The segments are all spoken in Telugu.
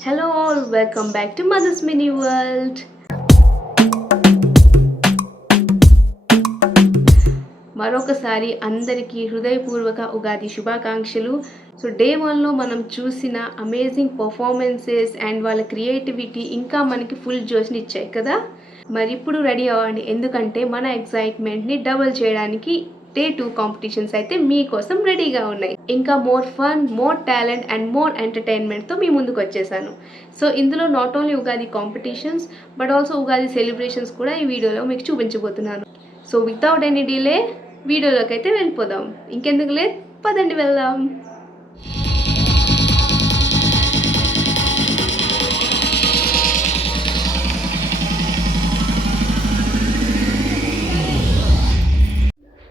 Hello all, welcome back to Mother's Mini World. మరొకసారి అందరికీ హృదయపూర్వక ఉగాది శుభాకాంక్షలు. సో డే 1లో మనం చూసిన అమేజింగ్ పర్ఫార్మెన్సెస్ అండ్ వాళ్ళ క్రియేటివిటీ ఇంకా మనకి ఫుల్ జోష్ని ఇచ్చాయి కదా. మరి ఇప్పుడు రెడీ అవ్వండి, ఎందుకంటే మన ఎక్సైట్మెంట్ని డబుల్ చేయడానికి డే 2 కాంపిటీషన్స్ అయితే మీకోసం రెడీగా ఉన్నాయి. ఇంకా more fun, more talent and more ఎంటర్టైన్మెంట్తో మీ ముందుకు వచ్చేసాను. సో ఇందులో not only Ugadi competitions but also Ugadi celebrations కూడా ఈ వీడియోలో మీకు చూపించబోతున్నాను. సో వితౌట్ ఎనీ డిలే వీడియోలోకి అయితే వెళ్ళిపోదాం. ఇంకెందుకు లేదు, పదండి వెళ్దాం.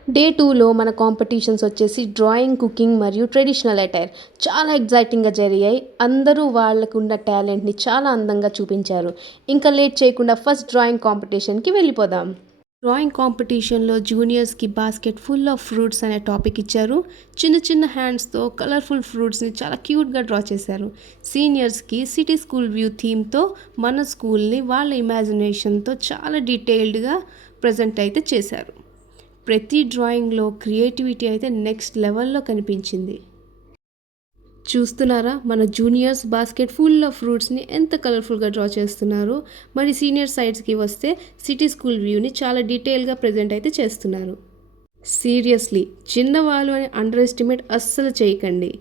డే 2లో మన కాంపిటీషన్స్ వచ్చేసి డ్రాయింగ్, కుకింగ్ మరియు ట్రెడిషనల్ అటైర్ చాలా ఎగ్జైటింగ్గా జరిగాయి. అందరూ వాళ్ళకు ఉన్న టాలెంట్ని చాలా అందంగా చూపించారు. ఇంకా లేట్ చేయకుండా ఫస్ట్ డ్రాయింగ్ కాంపిటీషన్కి వెళ్ళిపోదాం. డ్రాయింగ్ కాంపిటీషన్లో జూనియర్స్కి బాస్కెట్ ఫుల్ ఆఫ్ ఫ్రూట్స్ అనే టాపిక్ ఇచ్చారు. చిన్న చిన్న హ్యాండ్స్తో కలర్ఫుల్ ఫ్రూట్స్ని చాలా క్యూట్గా డ్రా చేశారు. సీనియర్స్కి సిటీ స్కూల్ వ్యూ థీమ్తో మన స్కూల్ని వాళ్ళ ఇమాజినేషన్తో చాలా డీటెయిల్డ్గా ప్రజెంట్ అయితే చేశారు. ప్రతి డ్రాయింగ్లో క్రియేటివిటీ అయితే నెక్స్ట్ లెవెల్లో కనిపించింది. చూస్తున్నారా, మన జూనియర్స్ బాస్కెట్ ఫుల్ ఆఫ్ ఫ్రూట్స్ని ఎంత కలర్ఫుల్గా డ్రా చేస్తున్నారు. మరి సీనియర్ సైడ్స్కి వస్తే సిటీ స్కూల్ వ్యూని చాలా డీటెయిల్గా ప్రజెంట్ అయితే చేస్తున్నారు. సీరియస్లీ చిన్నవాళ్ళు అని అండర్ ఎస్టిమేట్ అస్సలు చేయకండి.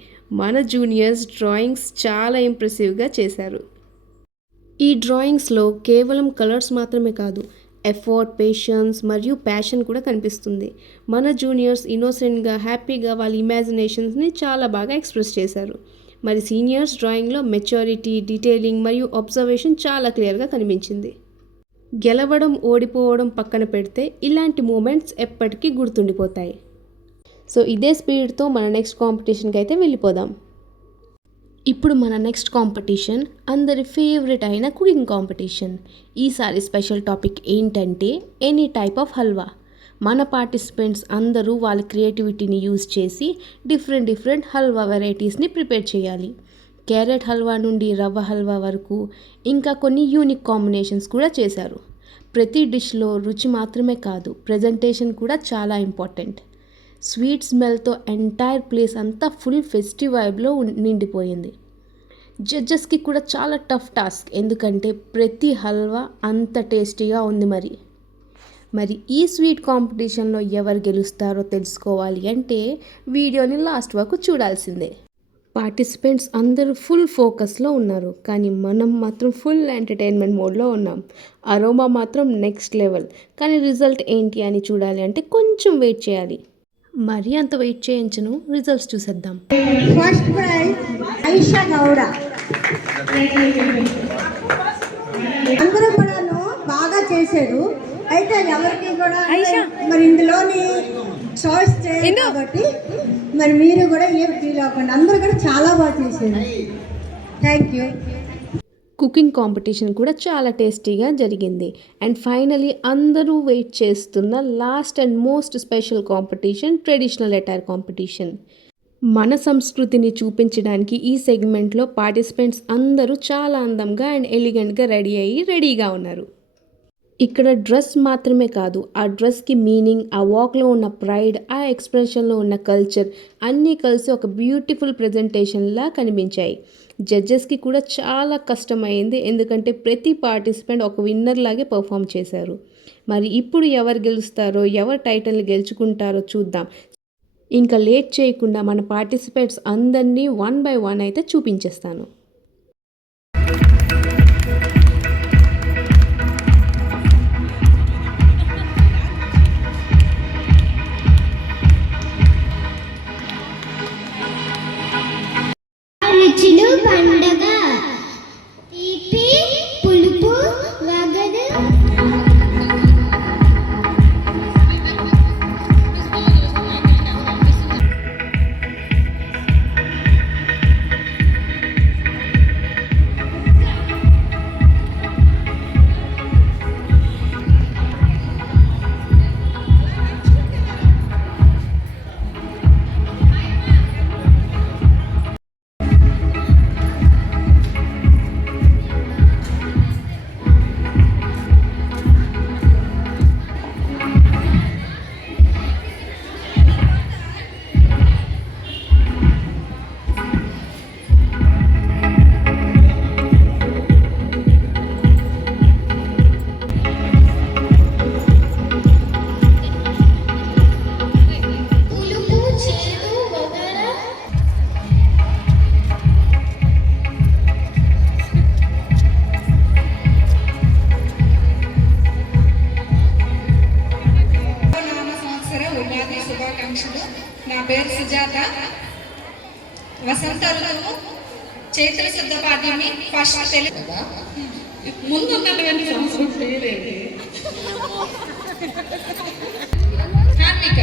మన జూనియర్స్ డ్రాయింగ్స్ చాలా ఇంప్రెసివ్గా చేశారు. ఈ డ్రాయింగ్స్లో కేవలం కలర్స్ మాత్రమే కాదు, ఎఫర్ట్, పేషెన్స్ మరియు ప్యాషన్ కూడా కనిపిస్తుంది. మన జూనియర్స్ ఇన్నోసెంట్గా, హ్యాపీగా వాళ్ళ ఇమాజినేషన్స్ని చాలా బాగా ఎక్స్ప్రెస్ చేశారు. మరి సీనియర్స్ డ్రాయింగ్లో మెచ్యూరిటీ, డీటెయిలింగ్ మరియు అబ్జర్వేషన్ చాలా క్లియర్గా కనిపించింది. గెలవడం, ఓడిపోవడం పక్కన పెడితే ఇలాంటి మూమెంట్స్ ఎప్పటికీ గుర్తుండిపోతాయి. సో ఇదే స్పీడ్తో మన నెక్స్ట్ కాంపిటీషన్కి అయితే వెళ్ళిపోదాం. ఇప్పుడు మన నెక్స్ట్ కాంపిటీషన్ అందరి ఫేవరెట్ అయిన కుకింగ్ కాంపిటీషన్. ఈసారి స్పెషల్ టాపిక్ ఏంటంటే ఎనీ టైప్ ఆఫ్ హల్వా. మన పార్టిసిపెంట్స్ అందరూ వాళ్ళ క్రియేటివిటీని యూజ్ చేసి డిఫరెంట్ హల్వా వెరైటీస్ని ప్రిపేర్ చేయాలి. క్యారెట్ హల్వా నుండి రవ్వ హల్వా వరకు ఇంకా కొన్ని యూనిక్ కాంబినేషన్స్ కూడా చేశారు. ప్రతి డిష్లో రుచి మాత్రమే కాదు, ప్రజెంటేషన్ కూడా చాలా ఇంపార్టెంట్. స్వీట్ స్మెల్తో ఎంటైర్ ప్లేస్ అంతా ఫుల్ ఫెస్టివ్ వైబ్లో నిండిపోయింది. జడ్జెస్కి కూడా చాలా టఫ్ టాస్క్, ఎందుకంటే ప్రతి హల్వా అంత టేస్టీగా ఉంది. మరి ఈ స్వీట్ కాంపిటీషన్లో ఎవరు గెలుస్తారో తెలుసుకోవాలి అంటే వీడియోని లాస్ట్ వరకు చూడాల్సిందే. పార్టిసిపెంట్స్ అందరూ ఫుల్ ఫోకస్లో ఉన్నారు, కానీ మనం మాత్రం ఫుల్ ఎంటర్టైన్మెంట్ మోడ్లో ఉన్నాం. అరోమా మాత్రం నెక్స్ట్ లెవెల్. కానీ రిజల్ట్ ఏంటి అని చూడాలి అంటే కొంచెం వెయిట్ చేయాలి. మరి అంత వెయిట్ చేయించను, రిజల్ట్స్ చూసేద్దాం. First prize Aisha Gowda. అందరూ కూడాను బాగా చేశారు. అయితే ఎవరికి కూడా మరి ఇందులోని చాయిస్ చేయాలి కాబట్టి మరి మీరు కూడా ఏం ఫీల్ అవ్వకండి, అందరూ కూడా చాలా బాగా చేశారు. Thank you. కుకింగ్ కాంపిటీషన్ కూడా చాలా టేస్టీగా జరిగింది. అండ్ ఫైనలీ అందరూ వెయిట్ చేస్తున్న last and most special competition traditional attire competition. మన సంస్కృతిని చూపించడానికి ఈ సెగ్మెంట్లో పార్టిసిపెంట్స్ అందరూ చాలా అందంగా అండ్ ఎలిగెంట్గా రెడీగా ఉన్నారు. ఇక్కడ డ్రెస్ మాత్రమే కాదు, ఆ డ్రెస్కి మీనింగ్, ఆ వాక్లో ఉన్న ప్రైడ్, ఆ ఎక్స్ప్రెషన్లో ఉన్న కల్చర్ అన్నీ కలిసి ఒక బ్యూటిఫుల్ ప్రజెంటేషన్లా కనిపించాయి. జడ్జెస్కి కూడా చాలా కష్టమైంది, ఎందుకంటే ప్రతి పార్టిసిపెంట్ ఒక విన్నర్ లాగే పర్ఫామ్ చేశారు. మరి ఇప్పుడు ఎవరు గెలుస్తారో, ఎవరు టైటిల్ని గెలుచుకుంటారో చూద్దాం. ఇంకా లేట్ చేయకుండా మన పార్టిసిపెంట్స్ అందరినీ 1 by 1 అయితే చూపించేస్తాను. రుచులు పండగ, తీపి, పులుపు, వగరు. చైత్ర శుద్ధ పాఠాన్ని ఫస్ట్ తెలుగు ముందు ఉన్నటువంటి సంవత్సరం పేరేంటి? హార్మిక.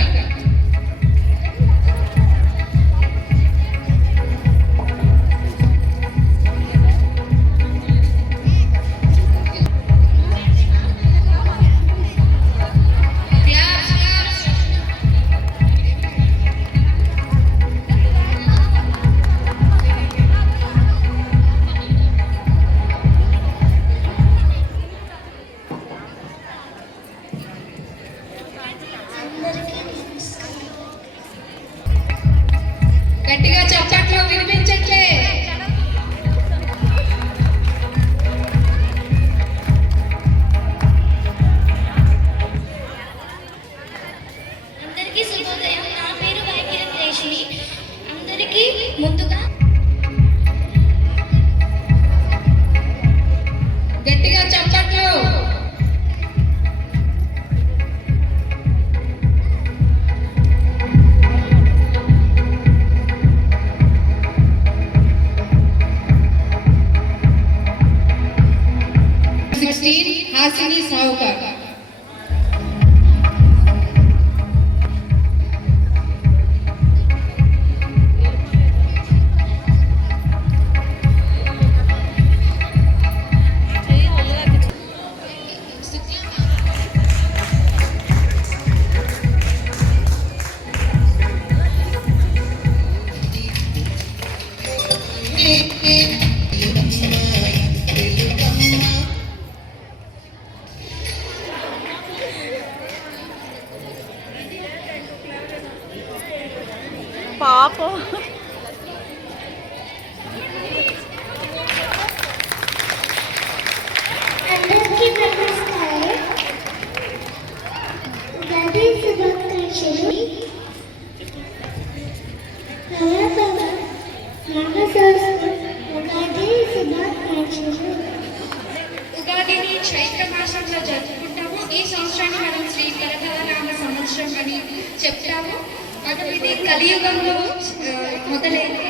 గట్టిగా చప్పట్లు వినిపించట్లే. అందరికీ శుభోదయం. నా పేరు వైకిరం రేషిని. అందరికీ ముందుగా గట్టిగా చప్పట్లు. హాసిని సావుకార్. పాపం అందరికీ నమస్కారం. ఉగాది శుభాకాంక్షలు. ఉగాది శుభాకాంక్షలు. ఉగాదిని చైత్ర మాసంలో జరుపుకుంటాము. ఈ సంవత్సరాన్ని మనం శ్రీ కరకరనామ సంవత్సరం అని చెప్తాము. అటు ఇది కలియుగంలో మొదలైంది.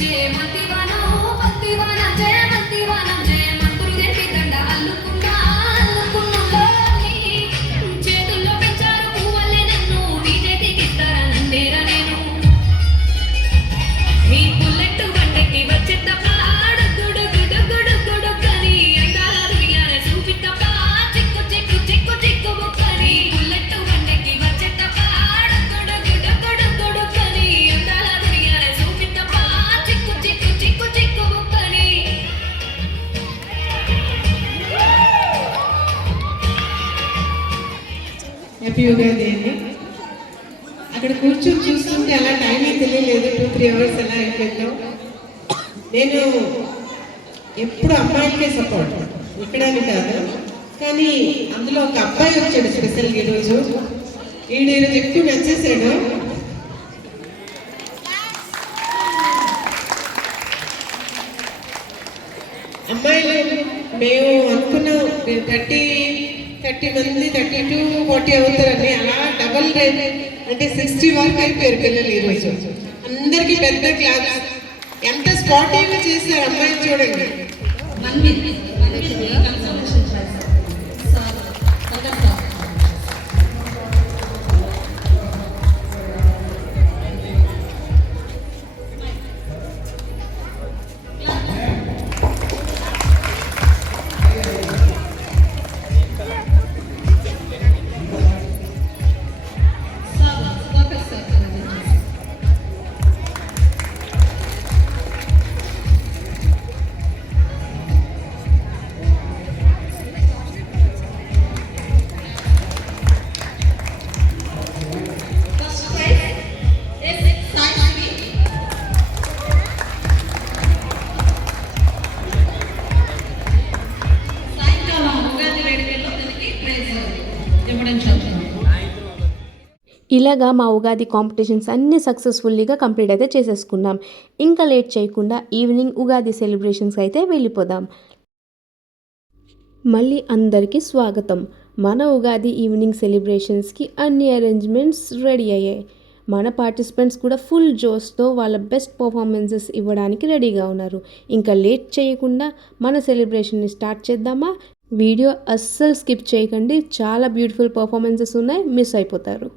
జయమంతివనం మంతివనం జయమంతివనం జయమంతులు గట్టి దండ అల్లుకుండా అల్లుకున్నోళ్ళని చేతుల్లో పెంచారు పువ్వల్లే నన్ను నీ చేతికి ఇస్తారా నందేరా నేను మీ బుల్లెట్ బండకి వచ్చే తప్ప గుడు గుడు గుడు గుడు కని అందాల దునియాల చూపి తప్ప చిక్కు చిక్కు చిక్కు చిక్కు బుక్కని బుల్లెట్ బండకి వచ్చే తప్ప గుడు గుడు గుడు గుడు కని అందాల దునియాల చూపి తప్ప చిక్కు చిక్కు చిక్కు చిక్కు బుక్కని హ్యాపీ ఉగాది అండి. అక్కడ కూర్చొని చూస్తుంటే అలా టైమే తెలియలేదు, 2-3 అవర్స్ ఎలా అయిపోయిందో. నేను ఎప్పుడు అమ్మాయిలకే సపోర్ట్, ఇక్కడని కాదు, కానీ అందులో ఒక అబ్బాయి వచ్చాడు స్పెషల్గా ఈరోజు. ఈరోజు ఎక్కువ నచ్చేసాడు. అమ్మాయిలు మేము అనుకున్నాం 30 మంది 32-40 అవుతారని, అలా డబల్ రేట్ అంటే 60 వరకు అయిపోయారు పిల్లలు ఈరోజు. అందరికీ పెద్ద క్లాస్, ఎంత స్పాటివ్గా చేశారు అమ్మాయిలు చూడండి. ఇలాగా మా ఉగాది కాంపిటీషన్స్ అన్నీ సక్సెస్ఫుల్లీగా కంప్లీట్ అయితే చేసేసుకున్నాం. ఇంకా లేట్ చేయకుండా ఈవినింగ్ ఉగాది సెలబ్రేషన్స్కి అయితే వెళ్ళిపోదాం. మళ్ళీ అందరికీ స్వాగతం. మన ఉగాది ఈవినింగ్ సెలబ్రేషన్స్కి అన్ని అరేంజ్మెంట్స్ రెడీ అయ్యాయి. మన పార్టిసిపెంట్స్ కూడా ఫుల్ జోష్తో వాళ్ళ బెస్ట్ పర్ఫార్మెన్సెస్ ఇవ్వడానికి రెడీగా ఉన్నారు. ఇంకా లేట్ చేయకుండా మన సెలబ్రేషన్ని స్టార్ట్ చేద్దామా? వీడియో అస్సలు స్కిప్ చేయకండి, చాలా బ్యూటిఫుల్ పర్ఫార్మెన్సెస్ ఉన్నాయి, మిస్ అయిపోతారు.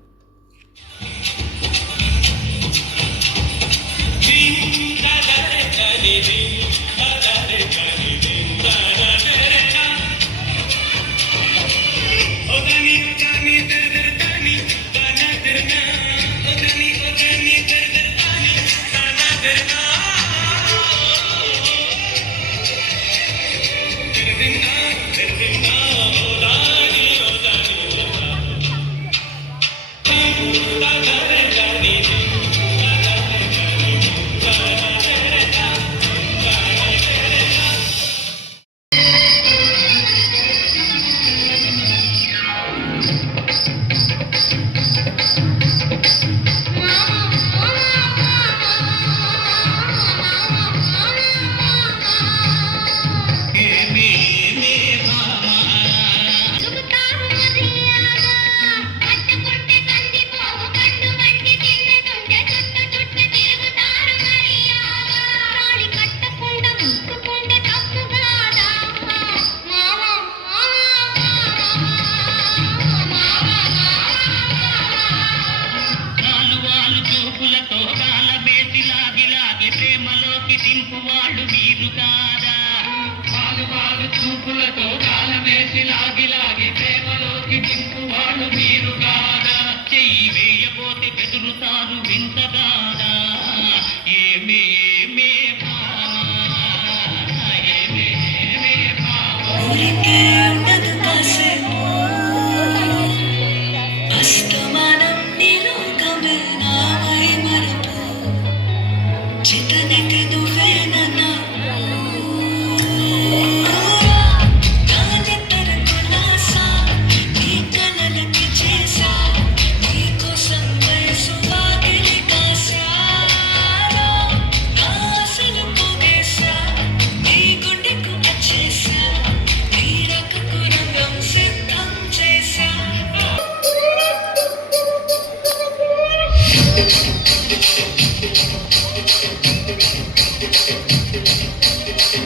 నీ కోసం వయసు వాకిలి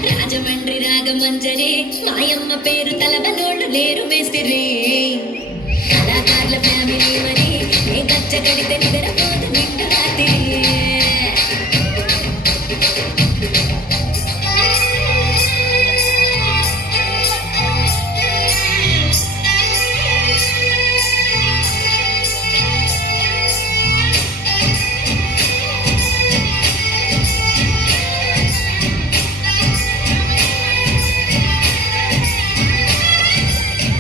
రాజమండ్రి రాగమంజరే మాయమ్మ పేరు తలబనోళ్ళు లేరు మేస్తిరి కళాకారుల ఫ్యామిలీ మరి ఏ గచ్చ గడితే నిద్రపోతు నిండు రాత్రి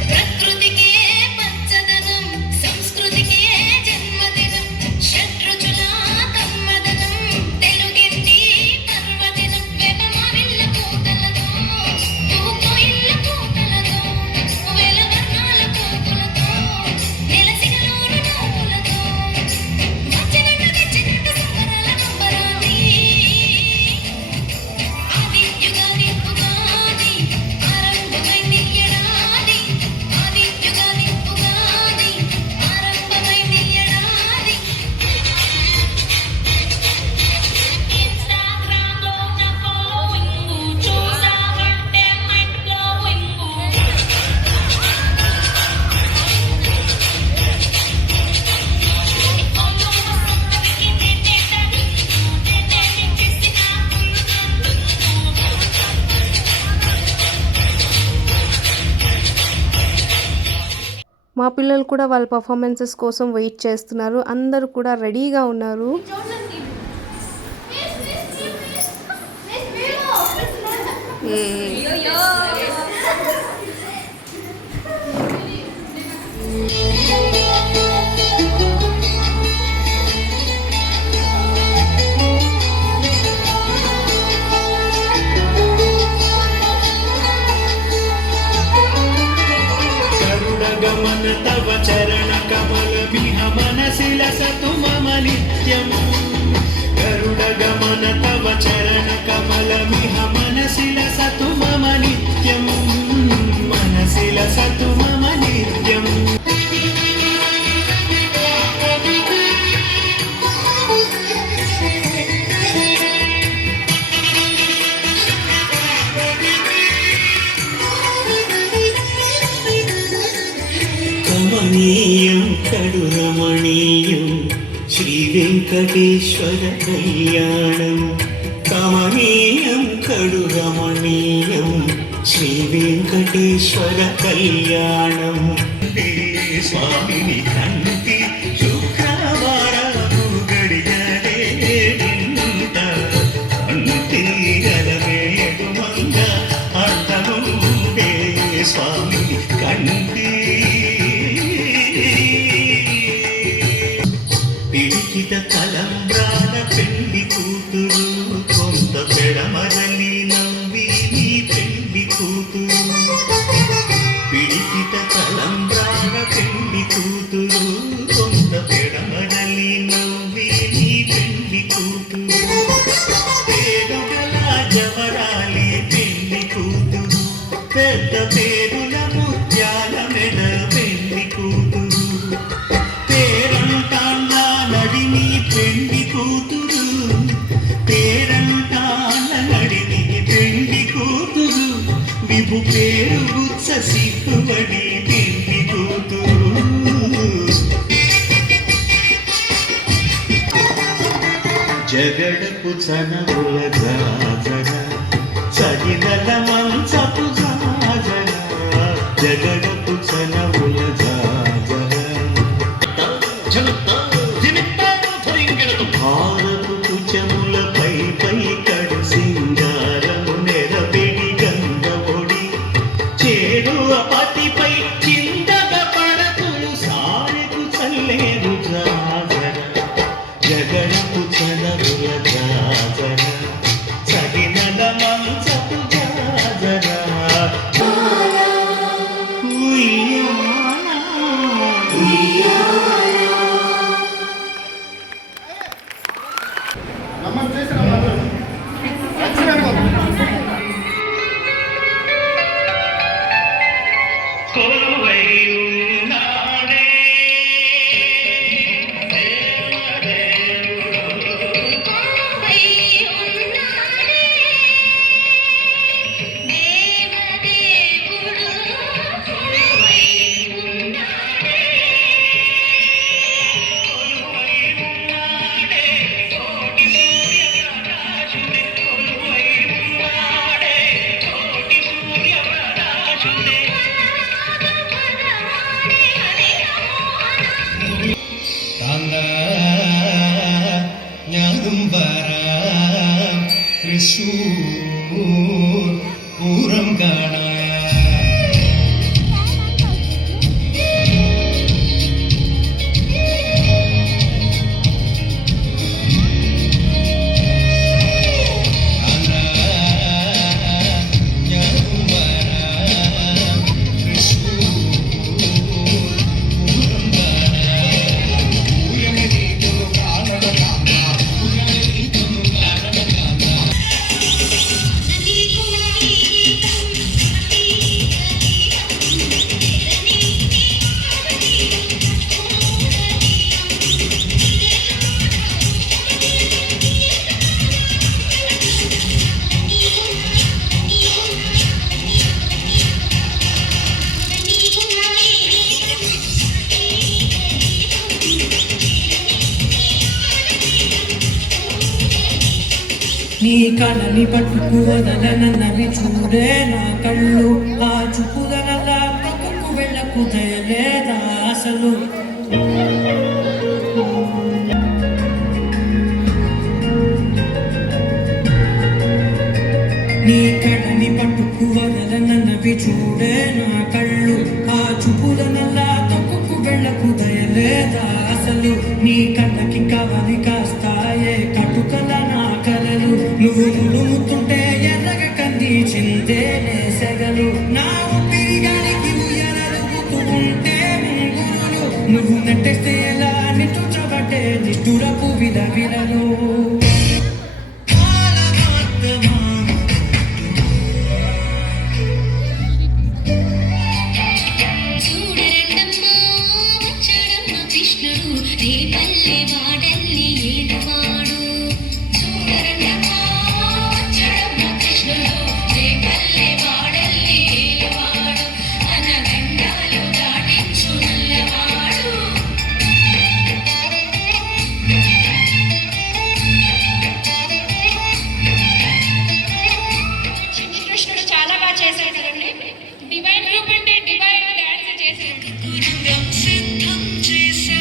ప్రకృతికే పచ్చదనం సంస్కృతికే జన్మదినం షడ్రుచుల కమ్మదనం తెలుగింటి పర్వదినం వెపమావిళ్ళ పూతలతో పూకోయిళ్ళ పూతలతో వేల వర్ణాల పూపులతో నెలసిగలోని నవ్వులతో వచ్చినట్టు తెచ్చినట్టు సంబరాల నంబరాన్ని ఆది యుగాది ఉగాది ఆరంభమైంది ఎడాది ఆది యుగాది ఉగాది ఆరంభమైంది ఎడాది ఇన్‌స్టాగ్రామ్ లో నా ఫాలోయింగ్ చూసావంటే మైండ్ బ్లోయింగ్ మా పిల్లలు కూడా వాళ్ళ పర్ఫార్మెన్సెస్ కోసం వెయిట్ చేస్తున్నారు. అందరూ కూడా రెడీగా ఉన్నారు. गरुडगमन तव चरण कमल मिह मनसि लसतु मम नित्यम् गरुडगमन तव चरण कमल मिह मनसि लसतु मम नित्यम् मनसि लसतु मम नित्यम् కమనీయం కడురమణీయం శ్రీ వెంకటేశ్వర కళ్యాణం కమనీయం కడురమణీయం శ్రీ వెంకటేశ్వర కళ్యాణం స్వామిని కంటి శుక్రవారము గడియలే నింత కంటి గలవేడు మంగ అర్థముండే స్వామిని కంటి పిలికిట తలంబ్రాల పెళ్లి కూతురు కొంత పెడమరలి నవ్వి నీ పెళ్లి కూతురు పిలికిట తలంబ్రాల పెళ్లి కూతురు కొంత పెడమరలి నవ్వి నీ పెళ్లి కూతురు పేరుగల జవరాలి పెళ్లి కూతురు పెద్ద పేరుల ముత్యాల మెడ పెళ్లి కూతురు పేరంటాళ్ళ నడిని పెళ్లి కూతురు పేరంటాళ్ళ నడిని పెళ్లి కూతురు విభు పేరు గుచ్చ సిగ్గుబడి పెళ్లి కూతురు జగడపు చనవుల జాజర సగిదల మంచపు జాజర జగడపు చనవుల జాజర భారతు కుచములపై పై కడు సింగారము నెరబెడి గంగబొడి చేడు అపతిపై చిందగ పడతులు సారెకు చల్లేరు జాజర జగడపు చనవుల జాజర సగినల మంచపు జాజర ఉయ్యాల തൃശ്ശൂർ പൂരം കാണാൻ నీ కళని పట్టుకు వదలనన్నవి చూడే నా కళ్ళు ఆ చూపుదనలా పక్కకు వెళ్ళకు దయలేదా అసలు నీ కళని పట్టుకు వదలనన్నవి చూడే నా కళ్ళు ఆ చూపుదనలా పక్కకు వెళ్ళకు దయలేదా అసలు నీ కళ్ళకి కవని కాస్తాయే కటుకల నా కలలు నువ్వు నుడుముతుంటే ఎర్రగ కంది చిందే సెగలు నా ఊపిరి గాలికి ఉయ్యాలలుగుతూ ఉంటే ముంగురులు నువ్వు నెట్టేస్తే ఎలా నిట్టుచబట్టే నిట్టురపు విలవిలలు చూడరండమ్మా వచ్చాడమ్మ కృష్ణుడు రేపల్లె వాడల్లి ఏడువాడు చూడరండమ్మా వచ్చాడమ్మ కృష్ణుడు రేపల్లె వాడల్లి ఏడువాడు అనగండాలు దాటించు నల్లవాడు చిన్ని కృష్ణుడు చాలా బాగా చేశాడు కదండి డివైన్ గ్రూప్ అంటే డివైన్ డాన్స్ చేశాడు సిద్ధం చేశా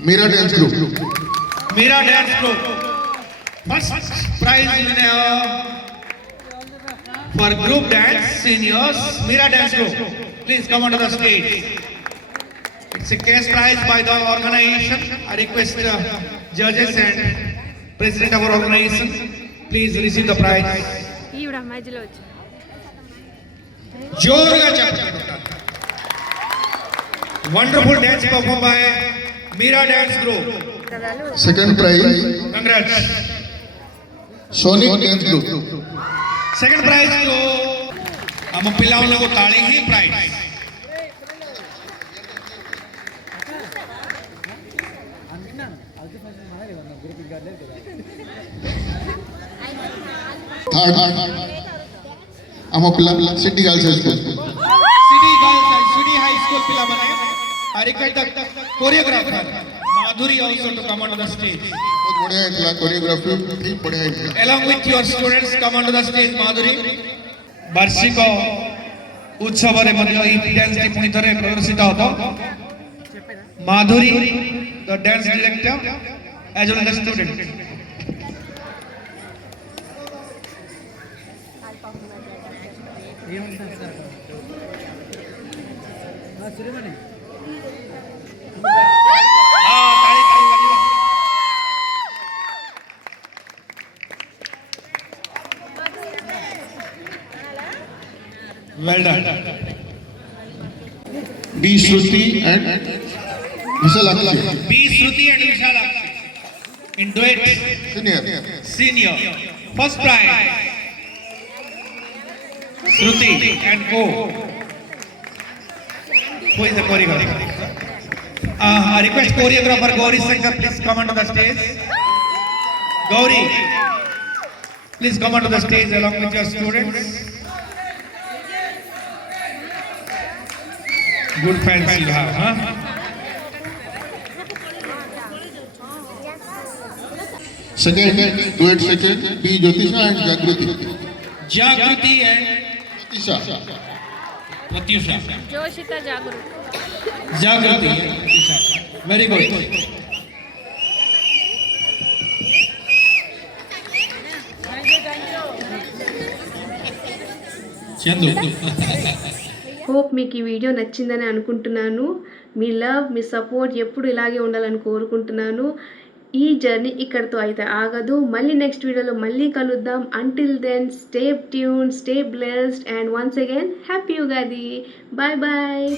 Mira Dance Group. Mira Dance Group. First prize winner for group dance seniors. Mira Dance Group. Please come onto the stage. It's a cash prize by the organization. I request the judges and president of our organization. Please receive the prize. జోరుగా చెప్పండి. Wonderful dance performed by Mira Dance Group. Second prize, Congrats. Sonic Dance Group. Second prize to हम पिलाओं लोगों ताली ही prize. Third, I'm a City Girls High School. City High School पिला बनाए. I request the choreographer Madhuri also to come onto the stage. बहुत बढ़िया है कोरियोग्राफी भी बढ़िया है. Along with your students come onto the stage Madhuri. वार्षिक उत्सवरे ମଧ୍ୟ ଏହି ଡ୍ୟାନ୍ସ ଟି ପୁଣି ଥରେ ପ୍ରଦର୍ଶିତ ହେବ. Madhuri the dance director as well as the student. ताली ताली बजाओ. Well done. B. Shruti and Visalakshi. B. Shruti and Vishalakshi in duet. Senior. First prize. Shruti and Co. Who is the choreographer? I request choreographer Gauri Shankar, please come onto the stage. Gauri, please come onto the stage along with your students. Good fans you have, huh? Second, duet second, B. Jyotisha and Jagruti. Jagruti and Jyotisha. Pratyusha. Joshita Jagruti. Jagruti and Pratyusha. Very good. Chandu. Hope మీకు ఈ వీడియో నచ్చిందని అనుకుంటున్నాను. మీ లవ్, మీ సపోర్ట్ ఎప్పుడు ఇలాగే ఉండాలని కోరుకుంటున్నాను. ఈ జర్నీ ఇక్కడితో అయితే ఆగదు. మళ్ళీ నెక్స్ట్ వీడియోలో మళ్ళీ కలుద్దాం. Until then stay tune, stay blessed and once again happy Ugadi. Bye bye.